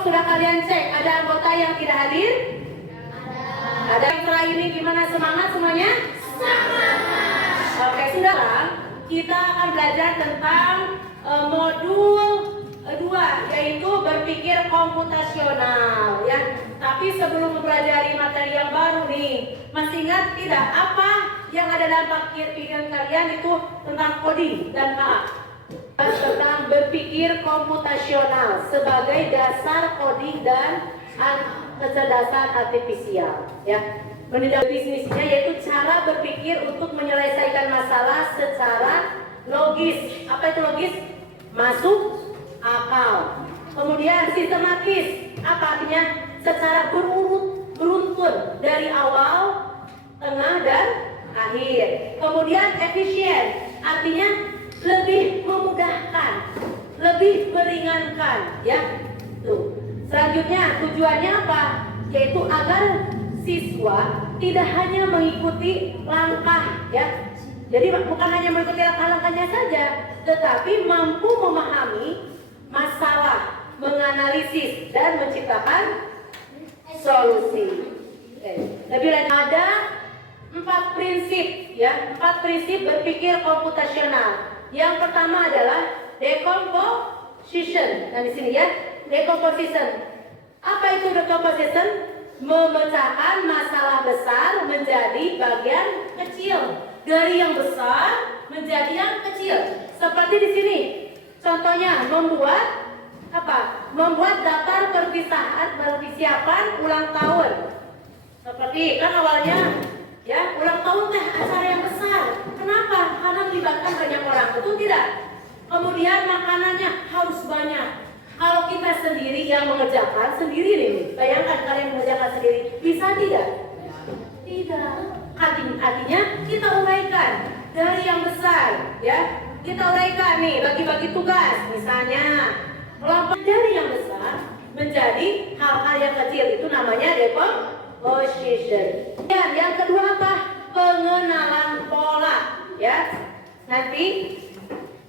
sudah kalian cek, ada anggota yang tidak hadir? Ada yang terakhir ini gimana, semangat semuanya? Oke, sudah. Kita akan belajar tentang modul 2, yaitu berpikir komputasional ya. Tapi sebelum mempelajari materi yang baru nih, masih ingat tidak apa yang ada dalam pikiran kalian itu tentang coding dan AA? Tentang berpikir komputasional sebagai dasar coding dan kecerdasan artifisial ya. Menilai definisinya yaitu cara berpikir untuk menyelesaikan masalah secara logis. Apa itu logis? Masuk akal. Kemudian sistematis. Apa artinya? Secara beruntun dari awal, tengah dan akhir. Kemudian efisien. Artinya lebih memudahkan, lebih meringankan ya. Tuh. Selanjutnya tujuannya apa? Yaitu agar siswa tidak hanya mengikuti langkah ya. Jadi bukan hanya mengikuti langkah-langkahnya saja, tetapi mampu memahami masalah, menganalisis dan menciptakan solusi. Lebih lanjut ada 4 prinsip ya, 4 prinsip berpikir komputasional. Yang pertama adalah decomposition. Nah di sini ya, decomposition. Apa itu decomposition? Memecahkan masalah besar menjadi bagian kecil, dari yang besar menjadi yang kecil. Seperti di sini, contohnya membuat apa? Membuat daftar persiapan ulang tahun. Seperti kan awalnya ya, ulang tahun teh acara yang besar. Kenapa? Karena melibatkan banyak orang, betul tidak? Kemudian makanannya harus banyak. Kalau kita sendiri yang mengerjakan sendiri nih, bayangkan kalian mengerjakan sendiri, bisa tidak? Tidak. Artinya kita uraikan dari yang besar, ya. Kita uraikan nih, bagi-bagi tugas, misalnya kelompok dari yang besar menjadi hal-hal yang kecil, itu namanya decomposition. Dan yang kedua apa? Pengenalan pola, ya. Nanti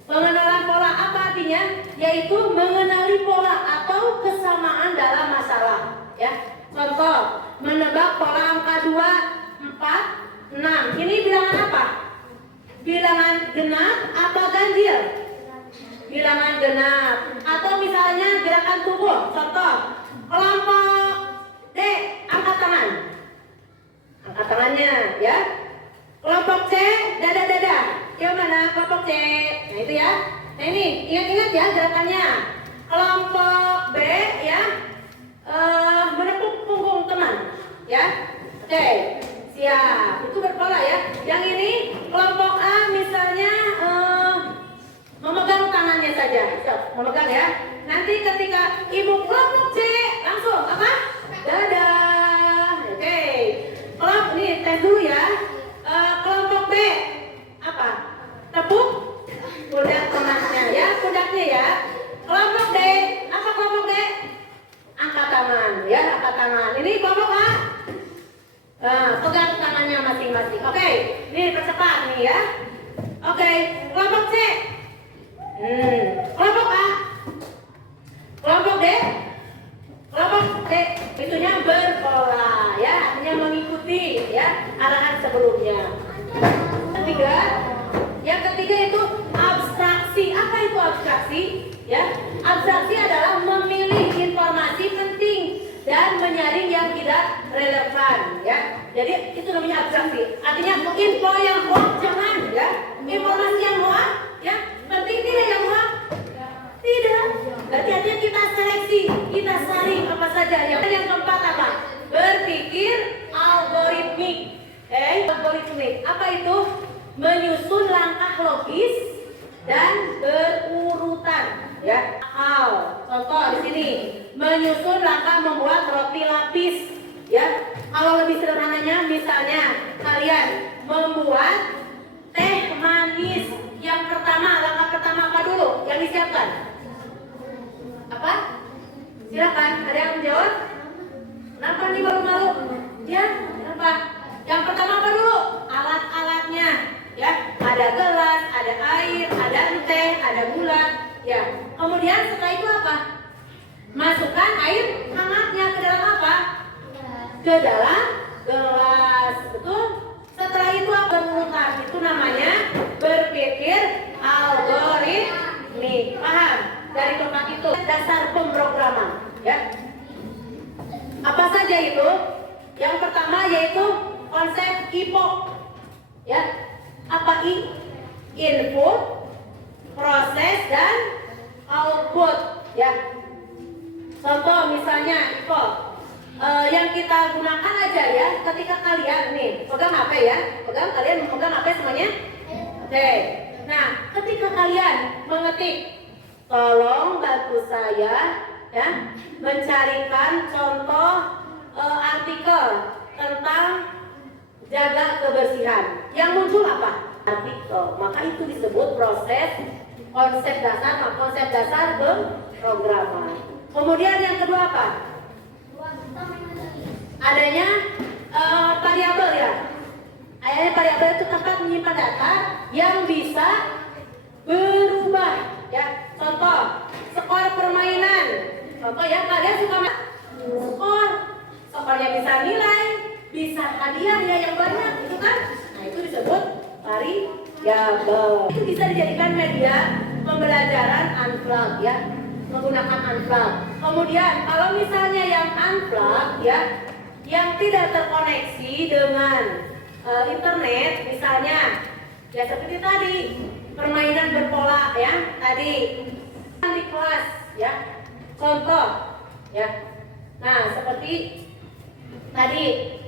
pengenalan pola apa artinya? Yaitu mengenali pola atau kesamaan dalam masalah, ya. Contoh, menebak pola angka 2, 4, 6. Ini bilangan apa? Bilangan genap atau ganjil? Bilangan genap. Atau misalnya gerakan tubuh. Contoh, kelompok D, angkat tangan. Angkat tangannya, ya. Kelompok C, dada-dada. Yang mana kelompok C? Nah itu ya. Nah ini, ingat-ingat ya gerakannya. Kelompok B ya, menepuk punggung teman. Ya, oke, siap. Itu berpola ya. Yang ini kelompok A misalnya memegang tangannya saja. So, memegang ya. Nanti ketika ibu kelompok C langsung apa? Dadah. Oke. Kelompok ini tes dulu ya. Kelompok B apa? Tepuk pundak temannya ya, pundaknya ya. Kelompok D, apa kelompok D? Angkat tangan ya, angkat tangan. Ini kelompok A. Pegang tangannya masing-masing. Oke, ini percepat nih ya. Oke, kelompok C. Kelompok A. Kelompok D. Kelompok D. Itunya berpola ya, artinya mengikuti ya arahan sebelumnya. Yang ketiga itu abstraksi. Apa itu abstraksi? Ya, abstraksi adalah memilih informasi penting dan menyaring yang tidak relevan. Ya, jadi itu namanya abstraksi. Artinya info yang hoax jangan ya, informasi yang hoax ya, penting tidak yang hoax? Tidak. Berarti artinya kita seleksi, kita saring apa saja. Yang keempat apa? Berpikir algoritmik. Algoritmik. Apa itu? Menyusun langkah logis dan berurutan ya. Contoh di sini menyusun langkah membuat roti lapis ya. Kalau lebih sederhananya misalnya kalian membuat teh manis. Yang pertama, langkah pertama apa dulu yang disiapkan? Apa? Silakan, ada yang menjawab? Kenapa nih malu-malu? Ya, kenapa? Yang pertama apa dulu? Alat-alatnya. Ya, ada gelas, ada air, ada teh, ada gula. Ya, kemudian setelah itu apa? Masukkan memasukkan air hangatnya ke dalam apa? Ke dalam gelas, betul? Setelah itu apa? Mengulang. Itu namanya berpikir algoritmik. Paham? Dari tempat itu dasar pemrograman, ya. Apa saja itu? Yang pertama yaitu konsep IPO, ya. Apa I? Input, proses, dan output, ya. Contoh misalnya IPO, yang kita gunakan aja ya, ketika kalian nih pegang HP ya, kalian memegang HP semuanya. Oke. Nah, ketika kalian mengetik, tolong bantu saya ya mencarikan contoh artikel tentang jaga kebersihan. Yang muncul apa? Artikel. Maka itu disebut konsep dasar pemrograman. Kemudian yang kedua apa? Adanya variabel ya. Adanya variabel itu tempat menyimpan data yang bisa berubah ya. Contoh, skor permainan. Contoh ya, kalian suka skor. Skornya bisa nilai, bisa hadiah ya yang banyak, itu kan? Nah, itu disebut variabel. Itu bisa dijadikan media pembelajaran unplug ya. Menggunakan unplug. Kemudian kalau misalnya yang unplug ya, yang tidak terkoneksi dengan internet, misalnya ya seperti tadi permainan berpola ya tadi di kelas ya, contoh ya. Nah seperti tadi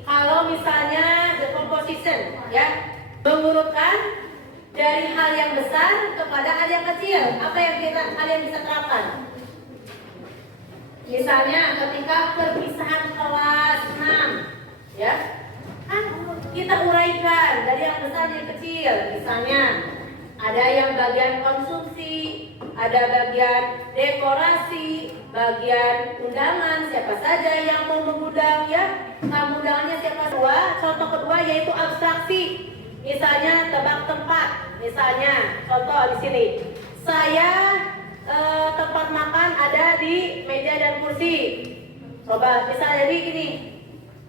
kalau misalnya the composition ya, mengurutkan dari hal yang besar kepada hal yang kecil, apa yang kalian bisa terapkan? Misalnya ketika perpisahan kelas 6 ya, kan kita uraikan dari yang besar yang kecil. Misalnya ada yang bagian konsumsi, ada bagian dekorasi, bagian undangan, siapa saja yang mau mengundang ya, tamu undangannya siapa semua. Contoh kedua yaitu abstraksi. Misalnya tebak tempat. Misalnya contoh di sini, saya tempat makan ada di meja dan kursi. Coba misalnya jadi gini,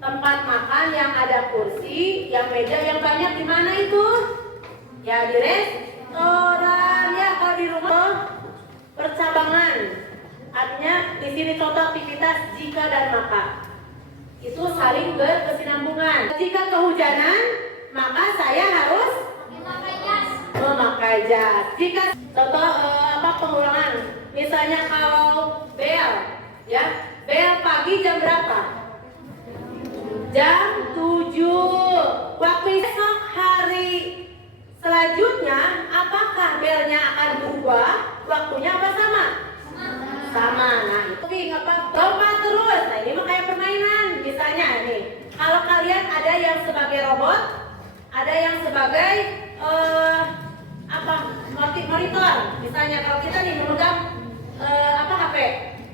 tempat makan yang ada kursi, yang meja, yang banyak di mana itu? Ya di restoran ya. Kalau di rumah percabangan, artinya di sini contoh aktivitas jika dan maka. Itu saling berkesinambungan. Jika kehujanan, maka saya harus memakai jas. Jika contoh pengulangan, misalnya kalau bel ya, bel pagi jam berapa? Jam 7. Waktu esok hari selanjutnya, apakah belnya akan berubah? Waktunya apa sama? Sama. Nah itu apa? Lompat terus. Nah ini mah kayak permainan. Misalnya nih, kalau kalian ada yang sebagai robot, ada yang sebagai monitor. Misalnya kalau kita nih memegang HP,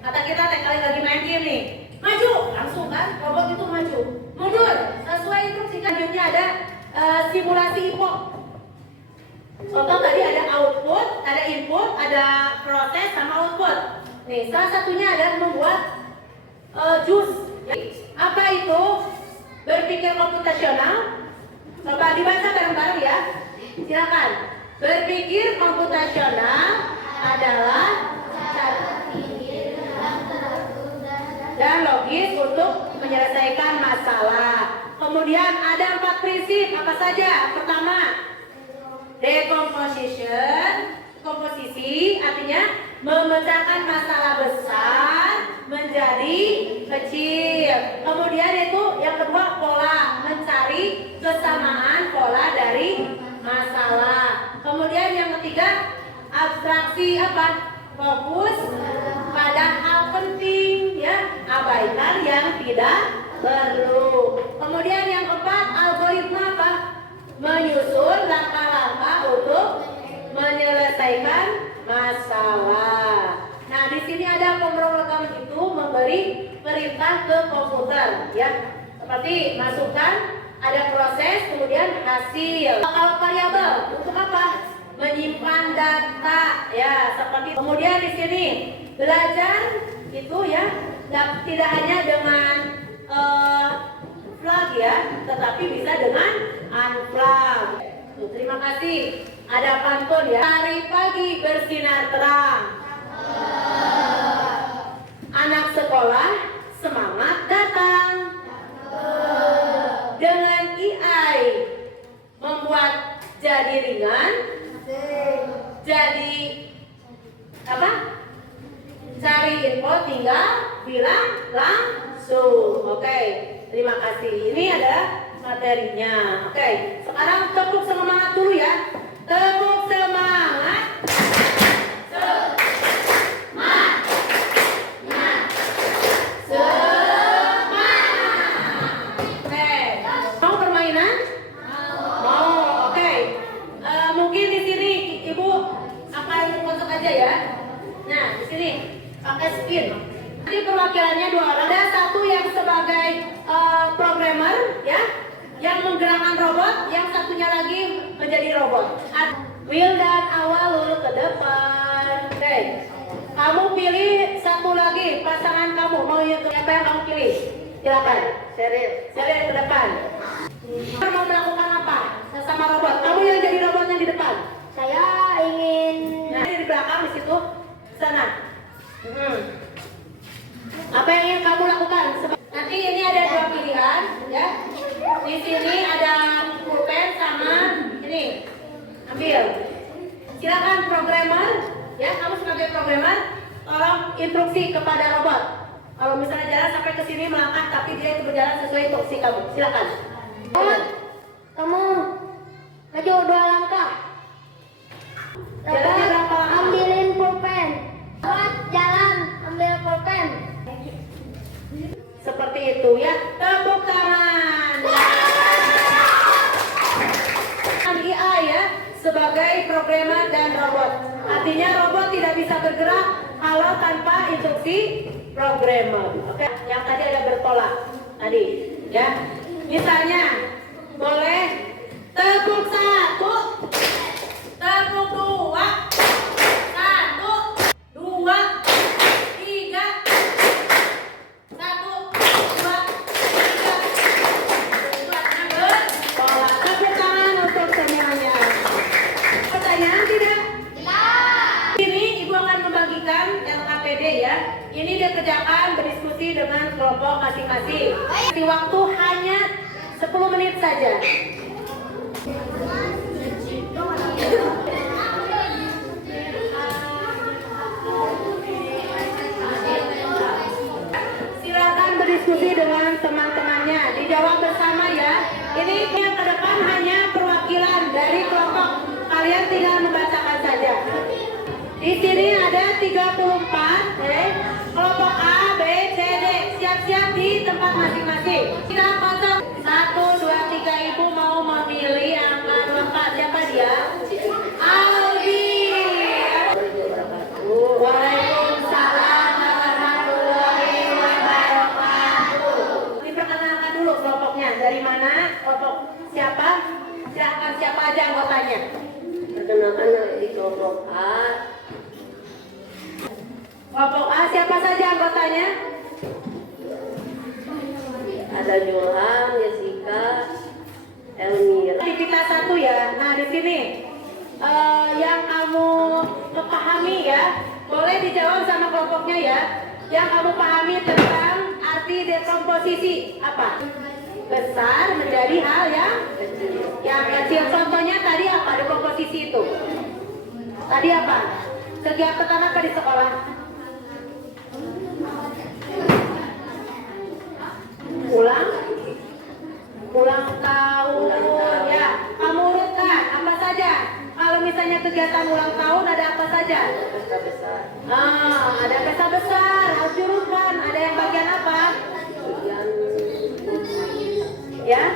kata kita kali lagi main game nih, maju langsung kan robot itu maju, mundur sesuai instruksi. Selanjutnya ada simulasi IPO. Contoh tadi ada output, ada input, ada proses sama output. Nih salah satunya adalah membuat jus. Apa itu? Berpikir komputasional. Coba dibaca bareng-bareng ya. Silakan. Berpikir komputasional adalah cara pikir dan logis untuk menyelesaikan masalah. Kemudian ada 4 prinsip. Apa saja? Pertama, decomposition. Komposisi artinya memecahkan masalah besar menjadi kecil. Kemudian itu yang kedua, pola, mencari kesamaan pola dari masalah. Kemudian yang ketiga, abstraksi apa? Fokus pada hal penting ya, abaikan yang tidak perlu. Kemudian yang keempat, algoritma apa? Menyusun langkah-langkah untuk menyelesaikan masalah. Nah, di sini ada pemrograman itu memberi perintah ke komputer ya. Seperti masukkan, ada proses, kemudian hasil. Kalau variabel untuk apa? Menyimpan data ya, seperti kemudian di sini belajar itu ya, tidak hanya dengan plug ya, tetapi bisa dengan unplug. Terima kasih. Ada pantun ya. Hari pagi bersinar terang. Anak sekolah semangat datang. Dengan AI membuat jadi ringan. Jadi apa? Cari info tinggal bilang langsung. Oke, terima kasih. Ini ada materinya. Oke, sekarang tepuk semangat dulu ya. Tepuk semangat. Nanti perwakilannya dua orang. Ada satu yang sebagai programmer ya, yang menggerakkan robot, yang satunya lagi menjadi robot. Wildan Awalul ke depan. Oke. Kamu pilih satu lagi pasangan kamu. Mau siapa yang kamu pilih? Silakan. Sheryl ke depan. Mau melakukan apa sama robot? Kamu yang jadi robotnya di depan. Saya ingin. Nah, di belakang di situ, sana. Apa yang ingin kamu lakukan? Nanti ini ada dua pilihan, ya. Di sini ada pulpen sama ini. Ambil. Silakan programmer, ya. Kamu sebagai programmer, tolong instruksi kepada robot. Kalau misalnya jalan sampai ke sini melangkah, tapi dia itu berjalan sesuai instruksi kamu. Silakan. Robot, kamu maju 2 langkah. Jalannya berapa lama? Ambilin pulpen. Robot, jalan, ambil pulpen. Seperti itu ya. Tepuk tangan. IA ya, sebagai programmer dan robot. Artinya robot tidak bisa bergerak kalau tanpa instruksi programmer. Oke, yang tadi ada bertolak tadi ya. Misalnya boleh tepuk 1, tepuk 2, 1, 2, 3, 1, 2, 3. Bertolak. Tepuk tangan untuk semuanya. Pertanyaan tidak? Ini ibu akan membagikan LKPD ya. Ini dikerjakan berdiskusi dengan kelompok masing-masing. Di waktu hanya 10 menit saja. Silakan berdiskusi dengan teman-temannya. Dijawab bersama ya. Ini yang ke depan hanya perwakilan dari kelompok. Kalian tinggal membacakan saja. Di sini ada 34 kelompok A, B, C, D. Siap-siap di tempat masing-masing. Kita kosong. 1, 2, 3. Ibu mau memilih angka 24. Siapa dia? Aldi. Waalaikumsalam warahmatullahi wabarakatuh. Diperkenalkan dulu kelompoknya. Dari mana? Kelompok siapa? Silakan, siapa aja anggotanya? Perkenalkan di kelompok A. Kelompok A siapa saja anggotanya? Ada Johan, Jessica, Elmira. Aktivitas 1 ya. Nah di sini yang kamu pahami ya, boleh dijawab sama kelompoknya ya. Yang kamu pahami tentang arti dekomposisi apa? Besar menjadi hal yang kecil. Yang kecil contohnya tadi apa dekomposisi itu? Tadi apa? Kegiatan apa di sekolah? Ulang tahun ya. Kamu urutkan apa saja? Kalau misalnya kegiatan ulang tahun ada apa saja? Pesta besar. Ada pesta besar, harus diurutkan. Ada yang bagian apa? Ya.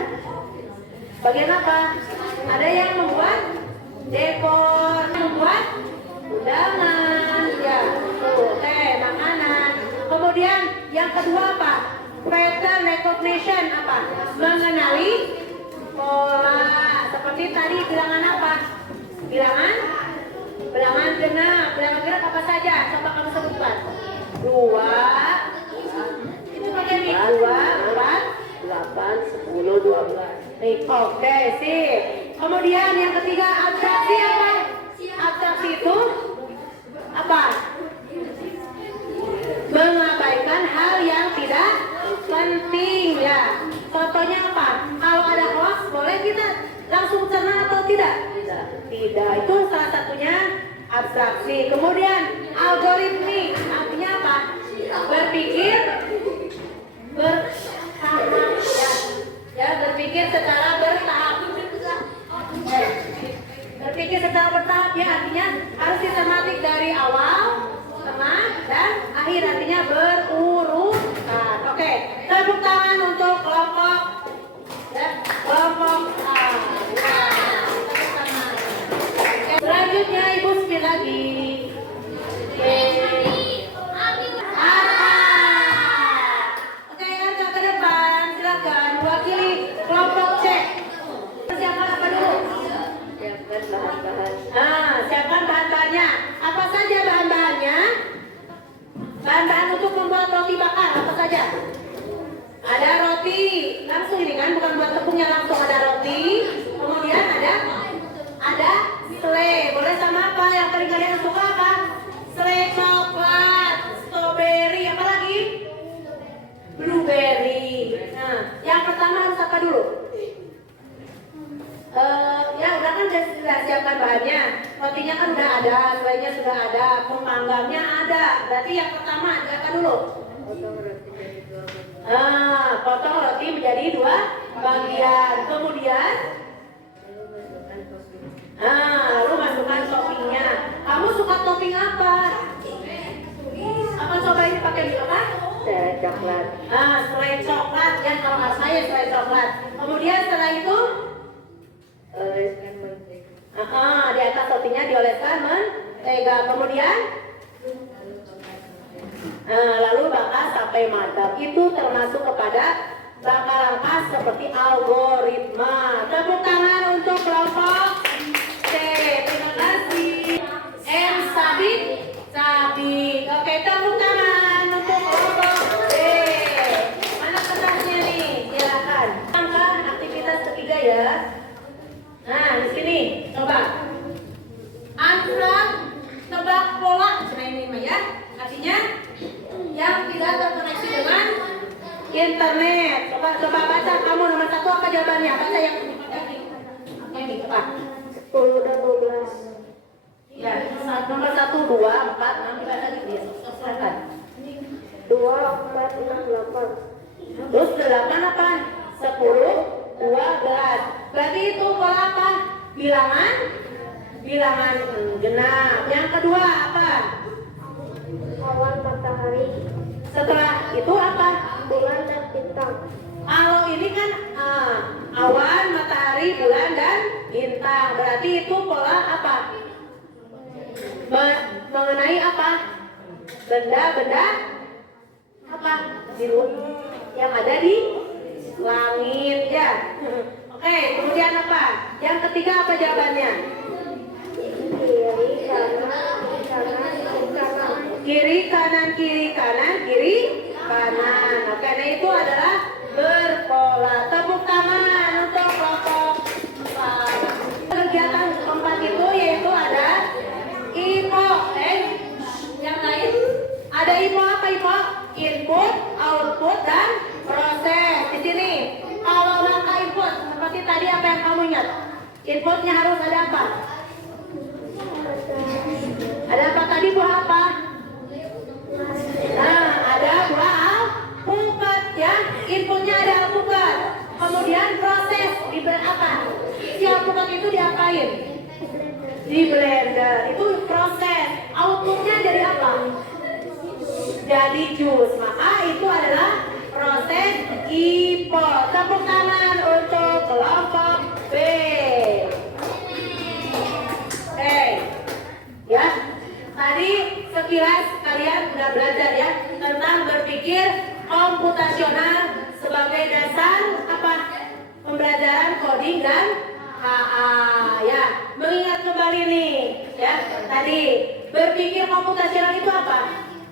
Bagian apa? Ada yang membuat dekor, membuat undangan, ya. Oke, makanan. Kemudian yang kedua apa? Pattern recognition apa? Mengenali pola. Seperti tadi bilangan apa? Bilangan genap. Bilangan genap apa saja? Coba kamu sebutkan. 2, 1, 8, 10, 12. Oke, sip. Kemudian yang ketiga, abstraksi apa? Abstraksi itu apa? Mengabaikan hal yang tidak penting ya. Contohnya apa? Kalau ada hoax, boleh kita langsung cerna atau tidak? Tidak. Itu salah satunya abstraksi. Kemudian algoritmik, artinya apa? Berpikir bertahap ya. Ya, berpikir secara bertahap. Berpikir secara bertahap ya, artinya harus sistematik dari awal, tengah, dan akhir, artinya berurutan. Oke, tepuk tangan untuk kelompok ya, kelompok A. Ya, tepuk tangan. Oke, selanjutnya Ibu spin lagi. Oke, angkat ke depan, silakan wakili kelompok C. Siapkan apa dulu? Siapkan bahan-bahan. Siapkan bahan-bahannya. Apa saja bahan-bahannya? Bahan-bahan untuk membuat roti bakar apa saja? Ada roti, langsung ini kan, bukan buat tepungnya, langsung ada roti. Kemudian ada selai. Boleh sama apa? Yang paling kalian suka apa? Selai coklat, strawberry, apa lagi? Blueberry. Nah, yang pertama harus apa dulu? Ya udah kan sudah siapkan bahannya. Rotinya kan udah ada, selainya sudah ada, pemanggangnya ada. Berarti yang pertama apa dulu? Potong roti menjadi 2 bagian. Kemudian lalu masukkan toppingnya. Kamu suka topping apa? Apa coba ini pakai apa? Selai coklat. Selai coklat ya, kalau nggak saya selai coklat. Kemudian setelah itu oleskan mentega. Di atas rotinya dioleskan mentega. Kemudian lalu bakar sampai matang. Itu termasuk kepada bakaran khas seperti algoritma. Tepuk tangan untuk kelompok C. Terima kasih. M sabit. Oke, tepuk tangan untuk kelompok D. Mana kertasnya nih? Silakan. Angka aktivitas ketiga ya. Nah, di sini coba. Answer tebak pola. Nah ini mah ya. Artinya yang tidak terkoneksi dengan internet. Coba baca kamu nomor 1 apa jawabannya? Baca yang ini coba. 10 dan 12. Ya, nomor 1, 2, 4, 6 dibaca gitu ya. Silakan. 2, 4, 6, 8. Terus 8 apa? 10, 12. Berarti itu pola apa? Bilangan genap. Yang kedua apa? Awan, matahari. Setelah itu apa? Bulan dan bintang. Kalau ini kan awan, matahari, bulan dan bintang. Berarti itu pola apa? Mengenai apa? Benda-benda apa? Yang ada di langit ya. Oke, kemudian apa? Yang ketiga apa jawabannya? Kiri kanan, kiri kanan, kiri kanan. Nah, karena itu adalah berpola. Tepuk tangan untuk kelompok 4. Kegiatan keempat itu yaitu ada IPO. Yang lain ada IPO apa IPO? Input, output, dan proses. Di sini kalau langkah input seperti tadi apa yang kamu ingat? Inputnya harus ada apa? Ada apa tadi, buah apa? Nah, ada buah alpukat ya. Inputnya ada alpukat. Kemudian proses diberi apa? Si alpukat itu diapain? Di blender. Itu proses. Outputnya jadi apa? Jadi jus. Maka itu adalah proses IPO. Tepuk tangan untuk kelompok B. Oke. Ya. Tadi sekilas kalian sudah belajar ya tentang berpikir komputasional sebagai dasar apa? Pembelajaran coding dan HA ya. Mengingat kembali nih ya. Tadi berpikir komputasional itu apa?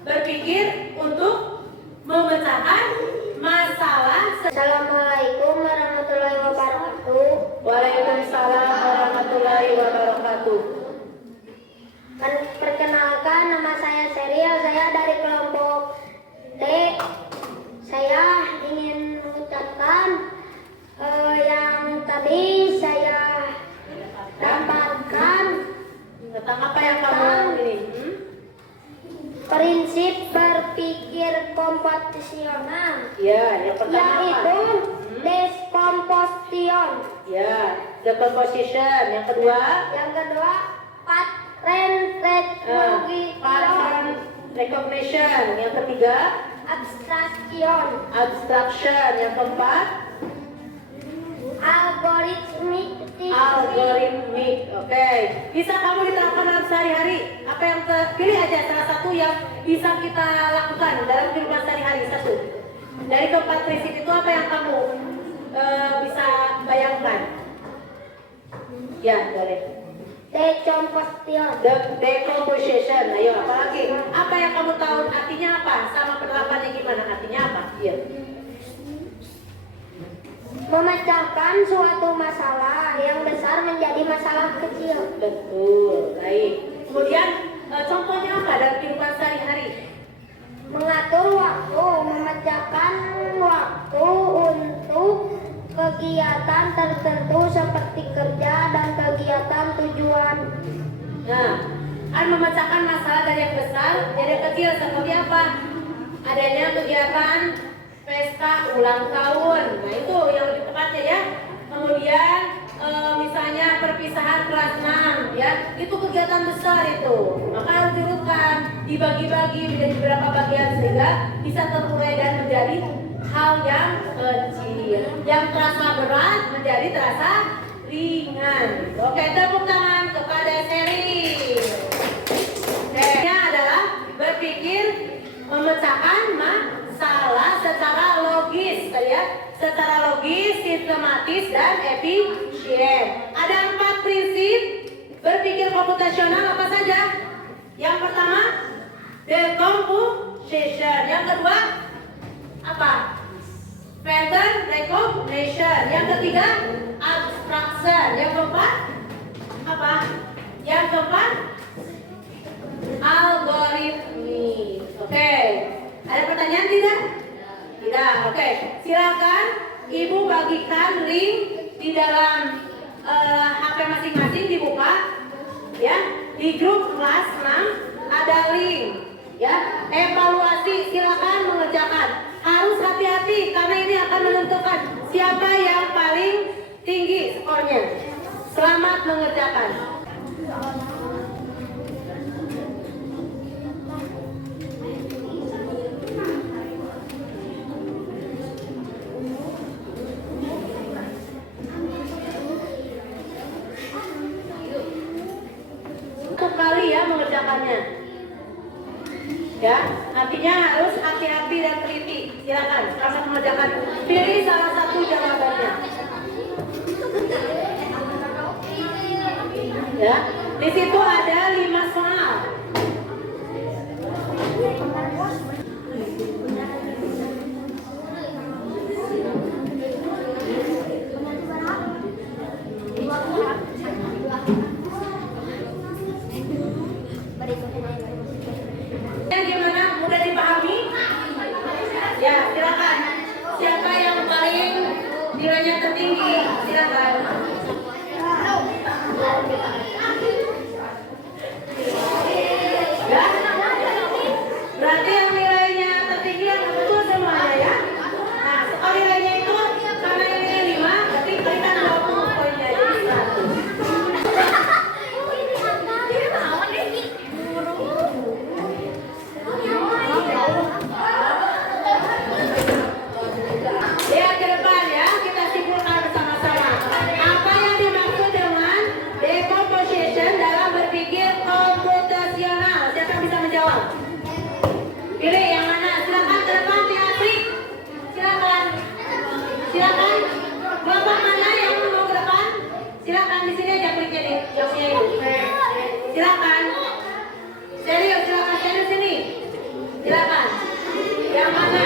Berpikir untuk memecahkan masalah. Assalamualaikum warahmatullahi wabarakatuh. Waalaikumsalam warahmatullahi wabarakatuh. Perkenalkan, nama saya Serial, saya dari kelompok D. Saya ingin mengucapkan yang tadi saya dapatkan Tentang apa yang kamu ini? prinsip berpikir komputasional, Ya, yang pertama yaitu apa? decomposition. Ya, decomposition. Yang kedua, Pattern recognition. pattern recognition. Yang ketiga, Abstraction. abstraction. Yang keempat, Algorithmic thinking. algoritmik. Oke, bisa kamu diterapkan dalam sehari-hari? Apa yang pilih aja salah satu yang bisa kita lakukan dalam kehidupan sehari-hari. Satu. Dari keempat prinsip itu apa yang kamu bisa bayangkan? Ya, boleh. Decomposition. Decomposition. Ayo, apa lagi? Apa yang kamu tahu artinya apa? Sama penerapannya gimana? Artinya apa? Iya. Memecahkan suatu masalah yang besar menjadi masalah kecil. Betul. Baik. Kemudian contohnya apa dalam kehidupan sehari-hari? Mengatur waktu, memecahkan waktu untuk kegiatan tertentu seperti kerja dan kegiatan tujuan. Nah, memecahkan masalah dari yang besar menjadi yang kecil seperti apa? Adanya kegiatan pesta ulang tahun. Nah, itu yang lebih tepatnya ya. Kemudian misalnya perpisahan kelas 6 ya. Itu kegiatan besar itu. Maka harus diurutkan, dibagi-bagi menjadi beberapa bagian sehingga bisa terurai dan menjadi hal yang kecil. Yang terasa berat menjadi terasa ringan. Oke, tepuk tangan kepada Seri. Ini adalah berpikir memecahkan masalah secara logis, ya, secara logis, sistematis dan efisien. Ada 4 prinsip berpikir komputasional apa saja? Yang pertama, decomposition. Yang kedua, apa? Pattern recognition. Yang ketiga, abstraction. Yang keempat, apa? Yang keempat, algoritmi. Oke. Ada pertanyaan tidak? Tidak. Oke. Silakan Ibu bagikan link di dalam HP masing-masing, dibuka ya. Di grup kelas 6 ada link ya. Evaluasi, silakan mengerjakan. Harus hati-hati karena ini akan menentukan siapa yang paling tinggi skornya. Selamat mengerjakan. Satu kali ya mengerjakannya. Ya, artinya harus hati-hati dan teliti. Silakan, selamat mengerjakan. Pilih salah satu jawabannya. Ya, di situ ada 5 soal. Gimana? Mudah dipahami? Ya, silakan. Siapa yang paling nilainya tertinggi? Silakan. Ya? Berarti yang nilainya tertinggi yang betul semuanya ya? Nah, kalau nilainya itu karena ini 5, berarti kalian 20 poinnya jadi 100. Ya, ke depan ya, kita simpulkan bersama-sama. Apa yang dimaksud dengan decomposition dalam berpikir komputasional? Siapa bisa menjawab? Pilih yang mana? Silakan ke depan, Asri. Silakan. Silakan. Kelompok mana yang mau ke depan? Silakan di sini aja kliknya nih, jawabnya ibu. Silakan. Serius, silakan serius sini. Silakan. Yang mana?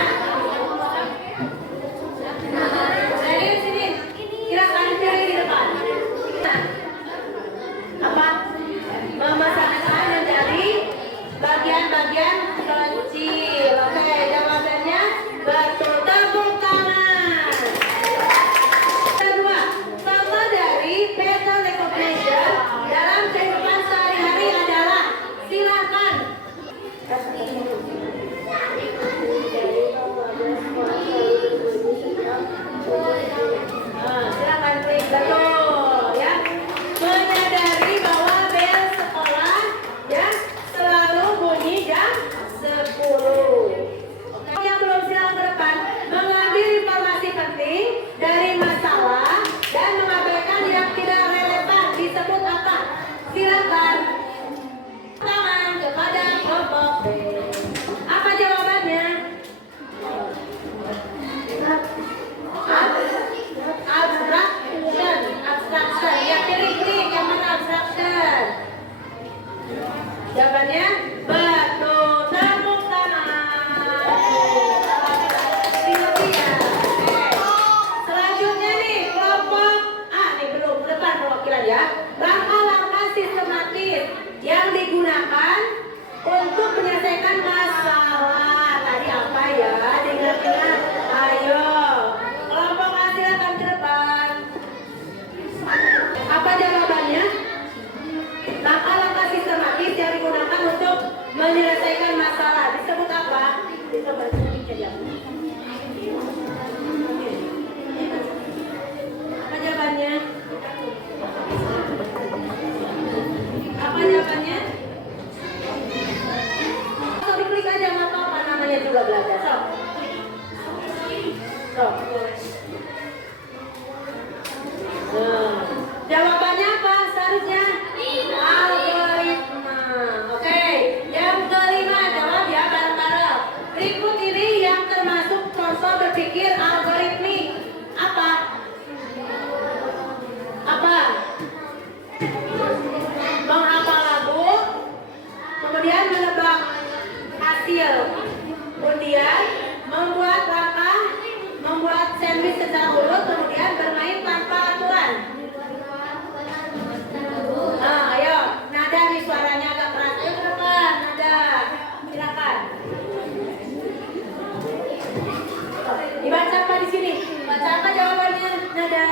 Jawabannya betul. Tepuk tangan. Oke. Selanjutnya nih kelompok nih belum ke depan perwakilan ya. Langkah-langkah sistematis yang digunakan untuk menyelesaikan masalah. Tadi apa ya? Diingat-ingat. Ayo. Kelompok A silakan ke depan. Apa jawabannya? Langkah-langkah sistematis yang digunakan untuk menyelesaikan masalah disebut apa? Disebut apa jawabannya? Apa jawabannya? So, diklik aja nggak apa-apa, namanya juga belajar. So. Jawabannya apa seharusnya? Algoritma. Oke. Yang kelima jawab ya bareng-bareng. Berikut ini yang termasuk contoh berpikir algoritmik. Apa? Apa? Menghafal lagu, kemudian menebak hasil, kemudian membuat langkah, membuat sandwich secara urut, kemudian bermain tanpa aturan. Ayo, nada nih suaranya agak keras. Ayo ke depan, nada. Silakan. Dibaca apa di sini? Baca apa jawabannya? Nada.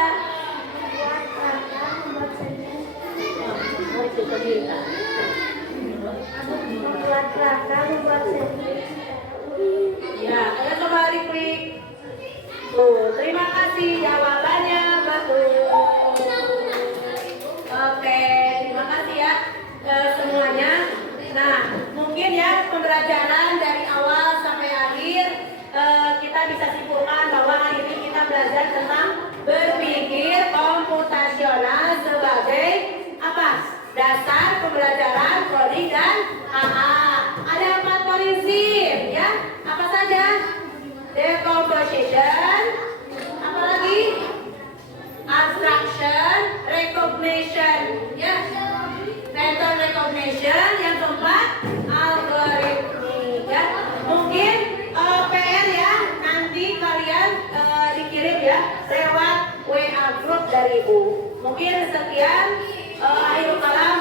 Membuat langkah, membuat sandwich. Ya, ayo coba diklik. Tuh, terima kasih jawabannya betul. Oke, terima kasih ya semuanya. Nah, mungkin ya pembelajaran dari awal sampai akhir kita bisa simpulkan bahwa hari ini kita belajar tentang berpikir komputasional sebagai apa? Dasar pembelajaran coding dan AA. Ada 4 prinsip ya. Apa saja? Decomposition, apa lagi? Abstraction, recognition, ya. Pattern recognition. Yang keempat, algoritmik, ya. Mungkin PR ya, nanti kalian dikirim ya lewat WA group dari Ibu. Mungkin sekian. Akhirul kalam.